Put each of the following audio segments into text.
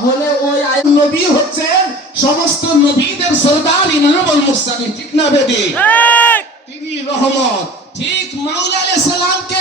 তাহলে ওই আয় নবী হচ্ছেন সমস্ত নবীদের সরদার ইমামুল মুরসালিন ঠিক না বেদি তিনি রহমত। ঠিক মাওলা আলাইহিস সালামকে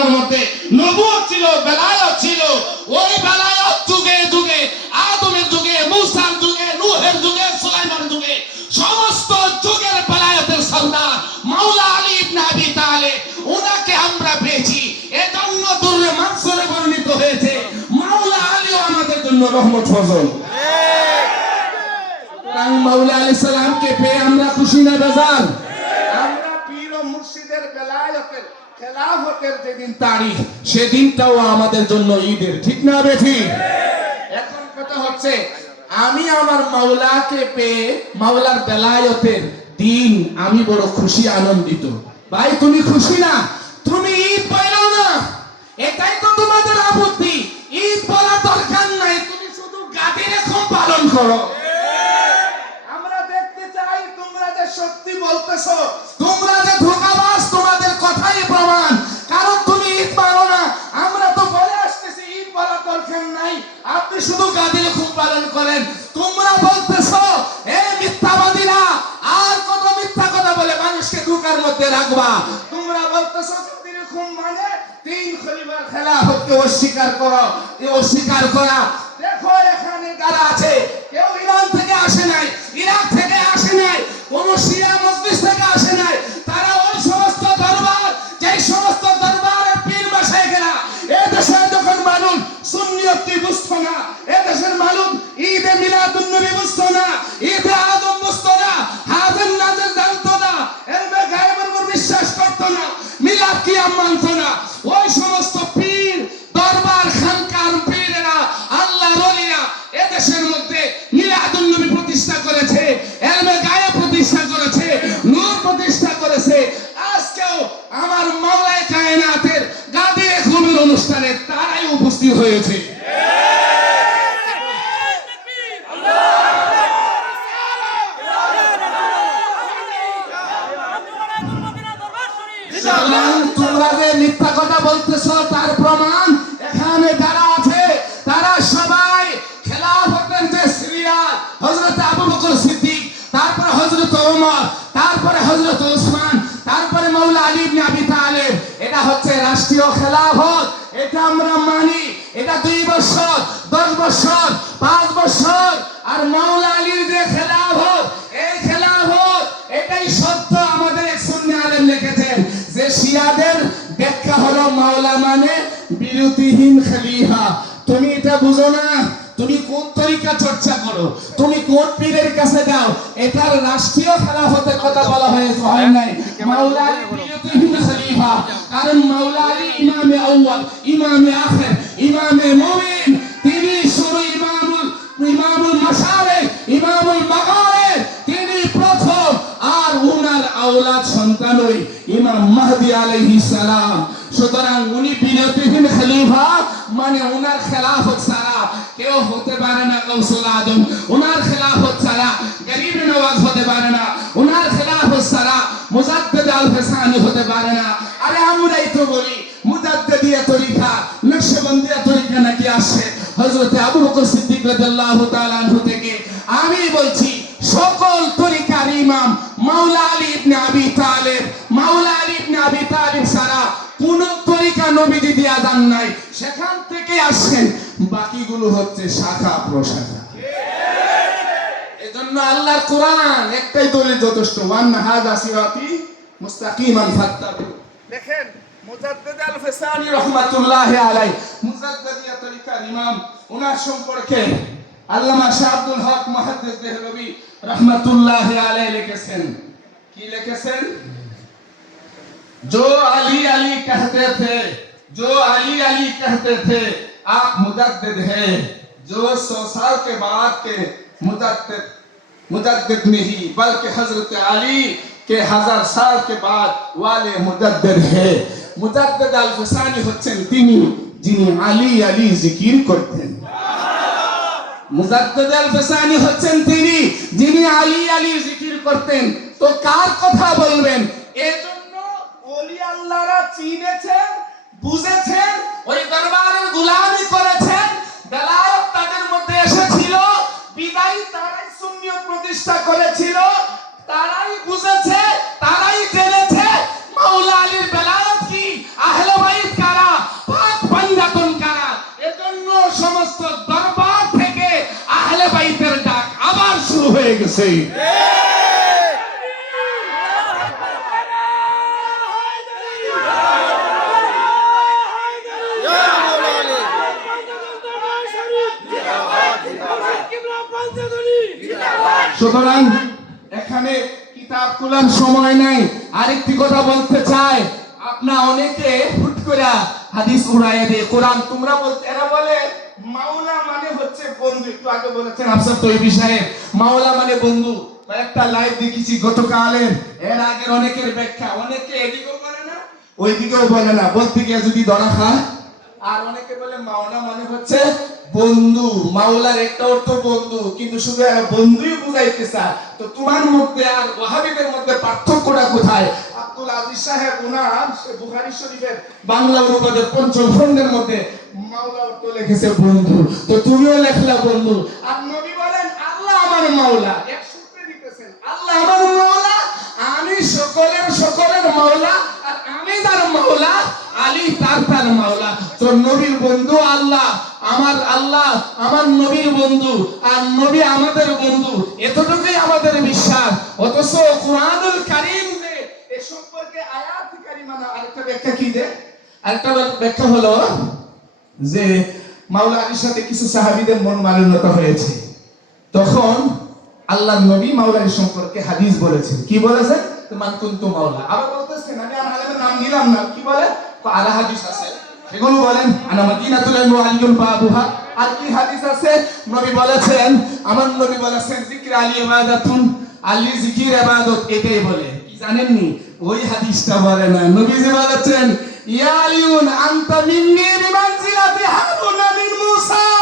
সালামের মধ্যে নবুয়ত ছিল, বেলায়েত ছিল। ওই বেলায়েত যুগে যুগে, আদমের যুগে, মূসার যুগে, নূহের যুগে, সুলাইমানের যুগে, সমস্ত যুগের বেলায়েতের সর্দার মাওলা আলী ইবনে আবি তালেব, ওনাকে আমরা পেয়েছি। এজন্য দুর্রে মানসুরে বর্ণিত হয়েছে, মাওলা আলীও আমাদের জন্য রহমত ফজল। মাওলা আলাইহিস সালামকে পেয়ে আমরা খুশি না, বেজার? আমরা পীর ও মুর্শিদের বেলায়েতের খেলাফতের যেদিন তারিখ সেদিনটাও আমাদের জন্য ঈদের, ঠিক না বেঠি? এখন কথা হচ্ছে, আমি আমার মাওলাকে পেয়ে, মাওলার বেলায়েতের দিন আমি বড় খুশি, আনন্দিত। ভাই, তুমি খুশি না? তুমি ঈদ পাইলাও না। এটাই তো তোমাদের আপত্তি। ঈদ বলা দরকার নাই, তুমি শুধু গাদি রেখম পালন করো। আমরা দেখতে চাই, তোমরা যে সত্যি বলতেছো শুধু গাদির খুব পালন করেন। তোমরা বলতেছ, এ মিথ্যাবাদীরা আর কত মিথ্যা কথা বলে মানুষকে ধোকার মধ্যে রাখবা? তোমরা বলতেছ গাদির খুব মানে তিন খলিফার খেলাফতকে অস্বীকার করো। অস্বীকার করা মিলাদ কি মানতো না ওই সমস্ত পীর, দরবার, খানকার পীরেরা এদেশের মধ্যে মিলাদুল নবী প্রতিষ্ঠা করেছে, এলমে প্রতিষ্ঠা করেছে, নূর প্রতিষ্ঠা করেছে। আজকেও আমার মাওলায় কায়নাতের গাদিয়ে খুবির অনুষ্ঠানে তারাই উপস্থিত হয়েছে। সুতরাং মিথ্যা কথা বলতেছো, তার প্রমাণ এখানে যারা আছে, তারা সবাই খেলাফতের যে সিরিয়াল হযরত আবু বকর সিদ্দিক, তারপরে হযরত ওমর, তারপরে হযরত ওসমান, তারপরে মাওলা আলী ইবনে আবি তালেব। এটা হচ্ছে রাষ্ট্রীয় খেলাফত, এটা আমরা মানি। এটা দুই বছর, দশ বছর, পাঁচ বছর, আর মাওলা আলীর যে খেলাফত, এই খেলাফত, এটাই সত্য আমাদের এক সুন্নি আলেম লিখেছেন, যে শিয়াদের হলো মাওলা মানে বিরতিহীন খলিফা তুমি এটা বুঝো না? তুমি কোন তরিকা চর্চা করো? তুমি কোন পীরের কাছে যাও? এটার রাষ্ট্রীয় খেলাফতের কথা বলা হয়েছে, হয় নাই? মাওলা বিরতিহীন খলিফা কারণ মাওলা আলী ইমামে আউয়াল, ইমামে ইমামে মুমিন, তিনি শুরু ইমামুল ইমামুল মাশারিক ইমামুল মাগারিব তিনি প্রথম। আর উনার আওলাদ সন্তানই ইমাম মাহদি আলাইহিস সালাম। সুতরাং উনি বিরতিহীন খলিফা মানে উনার খেলাফত ছাড়া কেউ হতে পারে না কৌশল আদম। উনার খেলাফত ছাড়া গরিব নওয়াজ হতে পারে না। উনার খেলাফত ছাড়া মুজাদ্দিদ আল ফেসানি হতে পারে না। আরে আমরাই তো বলি, মুজাদ্দিদিয়া তরিকা, নকশবন্দিয়া তরিকা নাকি আসে? হযরত আবু বকর সিদ্দিক রাদিয়াল্লাহু তাআলা নবীজি দিয়া যান নাই সেখান থেকে আসেন বাকিগুলো হচ্ছে শাখা প্রশাখা এজন্য আল্লাহর কোরআন একটাই দলিল যথেষ্ট ওয়ান হাযা সিরাতি মুস্তাকিমান ফাত্তাবি দেখেন মুজাদ্দিদ আল ফিসানি রাহমাতুল্লাহি আলাইহি মুজাদ্দিদিয়া তরিকার ইমাম ওনার সম্পর্কে আল্লামা শাহ আব্দুল হক মুহাদ্দিস দেহলভী রাহমাতুল্লাহি আলাইহি লিখেছেন কি লিখেছেন जो अली अली कहते थे जो अली अली कहते थे आप मुजद्दिद हैं जो सौ साल के बाद के मुजद्दिद मुजद्दिद नहीं बल्कि हजरत अली के हजार साल के बाद वाले मुजद्दिद है মুজাদ্দেদ আল ফসানি হচ্ছেন তিনি যিনি আলী আলী জিকির করতেন মুজাদ্দেদ আল ফসানি হচ্ছেন তিনি যিনি আলী আলী জিকির করতেন তো কার কথা বলবেন এজন্য ওলি আল্লাহরা চিনেছেন বুঝেছেন? ওই দরবারের গোলামি করেছেন। বেলায়ত তাদের মধ্যে এসেছিল। বিদায়ী তারাই সুন্নিয়ত প্রতিষ্ঠা করেছিল। তারাই বুঝেছে, তারাই জেনেছে, মাওলা আলীর বেলায়ত কি? আহলে বাইত কারা? পাক পাঞ্জাতন কারা? এজন্য সমস্ত দরবার থেকে আহলে বাইতের ডাক আবার শুরু হয়ে গেছে। সুতরাং এখানে কিতাব খোলার সময় নাই। আরেকটি কথা বলতে চাই। আপনা অনেকে হুট করে হাদিস উড়াইয়া দিয়ে। কোরআন তোমরা বলতে এরা বলে, মাওলা মানে হচ্ছে বন্ধু। একটু আগে বলেছেন আফসার তৈবি সাহেব, মাওলা মানে বন্ধু। একটা লাইভ দেখেছি গতকালের। এর আগের অনেকের ব্যাখ্যা। অনেকে এদিকেও বলে না, ওইদিকেও বলে না। বলতে গিয়ে যদি ধরা খায় আর অনেকে বলে মাওলা মানে হচ্ছে বন্ধু। মাওলার একটা অর্থ বন্ধু, কিন্তু শুধু বন্ধুই বুঝাইতে চায়। তো তোমার মধ্যে আর ওয়াহাবিদের মধ্যে পার্থক্যটা কোথায়? আব্দুল আজিজ সাহেব, উনার বুখারী শরীফের বাংলা অনুবাদের পঞ্চম খণ্ডের মধ্যে মাওলা অর্থ লিখেছে বন্ধু। তো তুমিও লেখলা বন্ধু। আর নবী বলেন, আল্লাহ আমার মাওলা। এক সূত্রে লিখেছেন, আল্লাহ আমার মাওলা, আমি সকলের সকলের মাওলা, আর আমি তার মাওলা। আলী তার তার মাওলা। তো নবীর বন্ধু আল্লাহ, আমার আল্লাহ, আমার নবীর বন্ধু, আর নবী আমাদের বন্ধু। এতটুকুই আমাদের বিশ্বাস। অথচ কোরআনুল কারীম এ সম্পর্কে আয়াত কারিমা না আরেকটা ব্যাখ্যা কি দে আরেকটা ব্যাখ্যা হলো যে মাওলা আলীর সাথে কিছু সাহাবিদের মন মালিন্যতা হয়েছে। তখন আল্লাহ নবী মাওলার সম্পর্কে হাদিস বলেছেন। কি বলেছেন? মান কুন্তু মাওলা। আবার বলতেছেন, আমি আর আলেমের নাম নিলাম না। কি বলে? আলা হাদিস আছে। সেগুলো বলেন, আনা বাবুহা। আর কি হাদিস আছে? নবী বলেছেন, আমার নবী বলেছেন জিকির আলী ইবাদাতুন। আলী জিকির ইবাদত এটাই বলে। কি জানেননি? ওই হাদিসটা বলে না। বলেছেন, ইয়া আলিউন, আনতা মিন্নি বিমানজিলাতি মিন মুসা।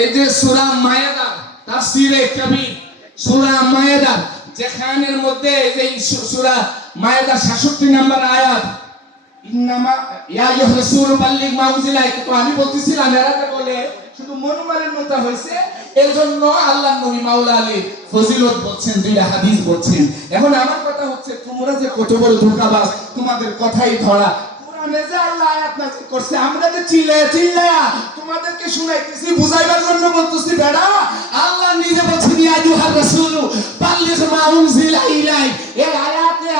এই যে সূরা মায়েদা তাফসীরে কবির সূরা মায়েদা, যেখানের মধ্যে এই সূরা মায়েদা 66 আয়াত, ইন্নামা ইয়া রাসূল বাল্লিগ মা তো আমি বলতেছিলাম বলে, শুধু হয়েছে আল্লাহ আলী ফজিলত বলছেন হাদিস বলছেন। এখন আমার কথা হচ্ছে যে তোমাদের কথাই ধরা কোরআনে যে আল্লাহ আয়াত নাযিল বেড়া, আল্লাহ নিজে বলছেন, ইয়া আইয়ুহার রাসূল, বাল্লিগ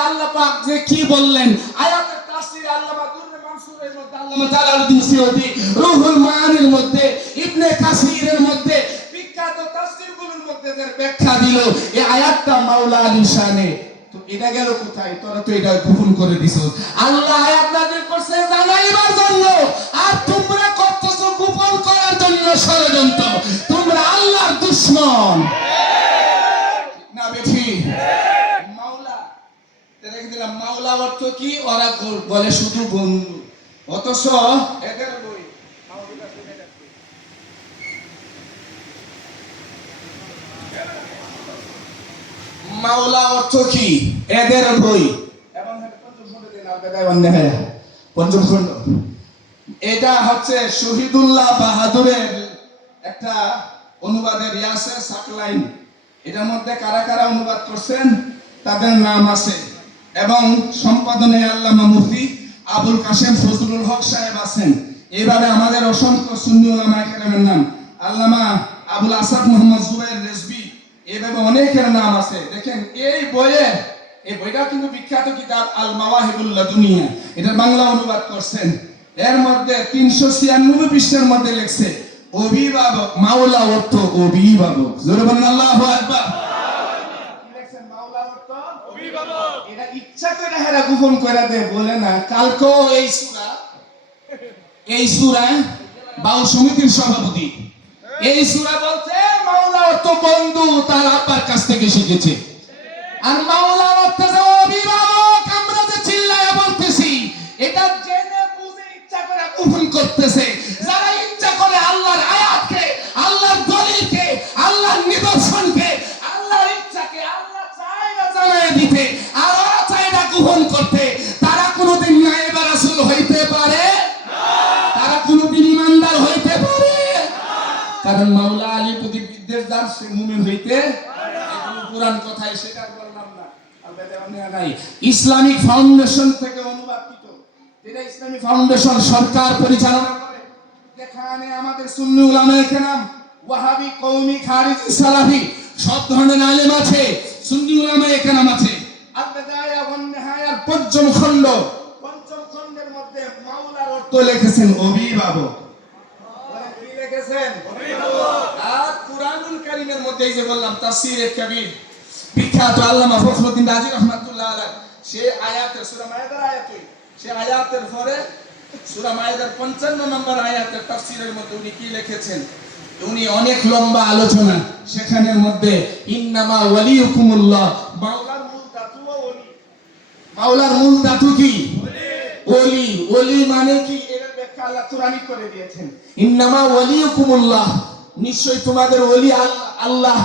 আল্লাহ যে কি বললেন, আয়াতের তাফসীর আল্লামা দুররে মানসুরের মধ্যে আল্লামা জালালউদ্দিন মানির মধ্যে, ইবনে কাসিরের মধ্যে, বিখ্যাত তাফসীরগুলোর মধ্যে যে ব্যাখ্যা দিল এই আয়াতটা মাওলা আলী শানে। তো এটা গেল কোথায়? তোরা তো এটা গোপন করে দিছ আল্লাহ নাযিল করছে জানাইবার জন্য, আর তোমরা করতেছো গোপন করার জন্য ষড়যন্ত্র। তোমরা আল্লাহর দুশমন। না বেঠি? মাওলা মাওলা অর্থ কি? ওরা বলে শুধু বন্ধু। অথচ এদের মাওলা অর্থ কি? এদের বই এবং এটা পঞ্চম খণ্ড হচ্ছে শহীদুল্লাহ বাহাদুরের একটা অনুবাদের ইয়াসের সাকলাইন। এটার মধ্যে কারা কারা অনুবাদ করছেন? তাদের নাম আছে। এবং সম্পাদনে আল্লামা মুফতি আবুল কাশেম ফজলুল হক সাহেব আছেন। এইভাবে আমাদের অসংখ্য সুন্নি ওলামা নাম। আল্লামা আবুল আসাদ মোহাম্মদ জুবাইর রেজবি এইভাবে অনেকের নাম আছে। দেখেন, এই বইয়ে, এই বইটা কিন্তু বিখ্যাত কিতাব আল মাওয়াহিবুল্লাহ দুনিয়া এটা বাংলা অনুবাদ করছেন। এর মধ্যে তিনশো ছিয়ানব্বই পৃষ্ঠার মধ্যে লিখছে, অভিভাবক, মাওলা অর্থ অভিভাবক। জোরে বলেন, আল্লাহু আকবার। এটা ইচ্ছা করে হেরা গোপন করে দে বলে না। কালকেও এই সূরা এই সূরা বাউল সমিতির সভাপতি। এই সূরা বলছে অর্থ বন্ধু তার আব্বার কাছ থেকে শিখেছে। আর মাওলার অভিভাবক, আমরা যে চিল্লায় বলতেছি, এটা জেনে বুঝে ইচ্ছা করে গোপন করতেছে। সে মুমিন হইতে এগুলো কথায় সেটা বললাম না। ইসলামিক ফাউন্ডেশন থেকে অনুবাদিত। যেটা ইসলামিক ফাউন্ডেশন সরকার পরিচালনা করে, যেখানে আমাদের সুন্নি উলামায়ে কেরাম, ওয়াহাবি, কওমি, খারিজি, সালাফি, সব ধরনের আলেম আছে, সুন্নি উলামায়ে কেরাম আছে। পঞ্চম খণ্ড। পঞ্চম খণ্ডের মধ্যে মাওলার অর্থ লিখেছেন অভিভাবক। লিখেছেন? কারীমের মধ্যে এই যে বললাম, তাফসীরে কবির বিখ্যাত আল্লামা ফখরুদ্দিন রাজি রহমাতুল্লাহ আলাইহি, সে আয়াতের, সূরা মায়েদার আয়াতই সে আয়াতের পরে, সূরা মায়েদার 55 নম্বর আয়াতের তাফসীরের মধ্যে উনি কি লিখেছেন? উনি অনেক লম্বা আলোচনা, সেখানের মধ্যে, ইন্নামা ওয়ালিউকুমুল্লাহ, মাওলার মূল ধাতুও ওলি। মাওলার মূল ধাতু কি? ওলি। ওলি মানে কি? এর ব্যাখ্যা আল্লাহ কোরআনই করে দিয়েছেন। ইন্নামা ওয়ালিউকুমুল্লাহ নিশ্চয় তোমাদের ওলি আল্লাহ। আল্লাহ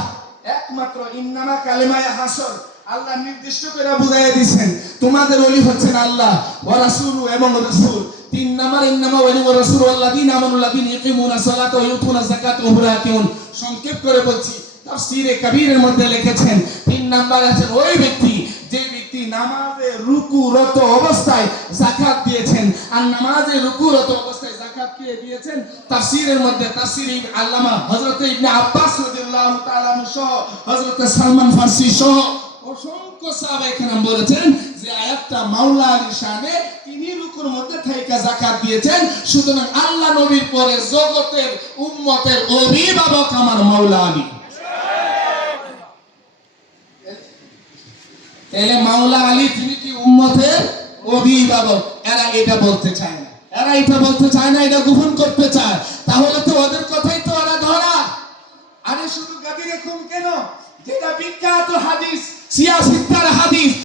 একমাত্র ইন্নামা কালেমায়ে হাসর। আল্লাহ নির্দিষ্ট করে বুঝাইয়া দিয়েছেন তোমাদের ওলি হচ্ছেন আল্লাহ ওয়া রাসূলু এবং রাসূল। তিন নাম্বার, ইন্নামা ওয়ালি ওয়া রাসূল আল্লাযিনা আমানুল্লাযিনা ইয়াকিমুনা সালাতা ওয়া ইউতুনা যাকাতা ওয়া হুম রাকিউন। সংক্ষেপ করে বলছি, তাফসীরে কবিরের মধ্যে লিখেছেন, তিন নাম্বার আছে, ওই ব্যক্তি যে ব্যক্তি নামাজে রুকুরত অবস্থায় যাকাত দিয়েছেন। আর নামাজে রুকুরত অবস্থায় কে দিয়েছেন তাফসীরের মধ্যে, তাফসীর আল্লামা হযরত ইবনে আব্বাস রাদিয়াল্লাহু তাআলা সহ, হযরত সালমান ফারসি সহ অসংখ্য সাহাবায়ে কেরাম বলেছেন যে আয়াতটা মাওলা আলীর শানে, তিনি রুকুর মধ্যে থাইকা যাকাত দিয়েছেন। সুতরাং আল্লাহ নবীর পরে জগতের উম্মতের অভিভাবক আমার মাওলা আলী। তাহলে মাওলা আলী তিনি কি উম্মতের অভিভাবক? এরা এটা বলতে চায় না। এরা এটা বলতে চায় না, এটা গোপন করতে চায়। তাহলে তো ওদের কথাই তো ওরা ধরা। আরে শুধু গাদিরে খুন কেন? যেটা বিখ্যাত হাদিস সিয়াসিত্তার হাদিস।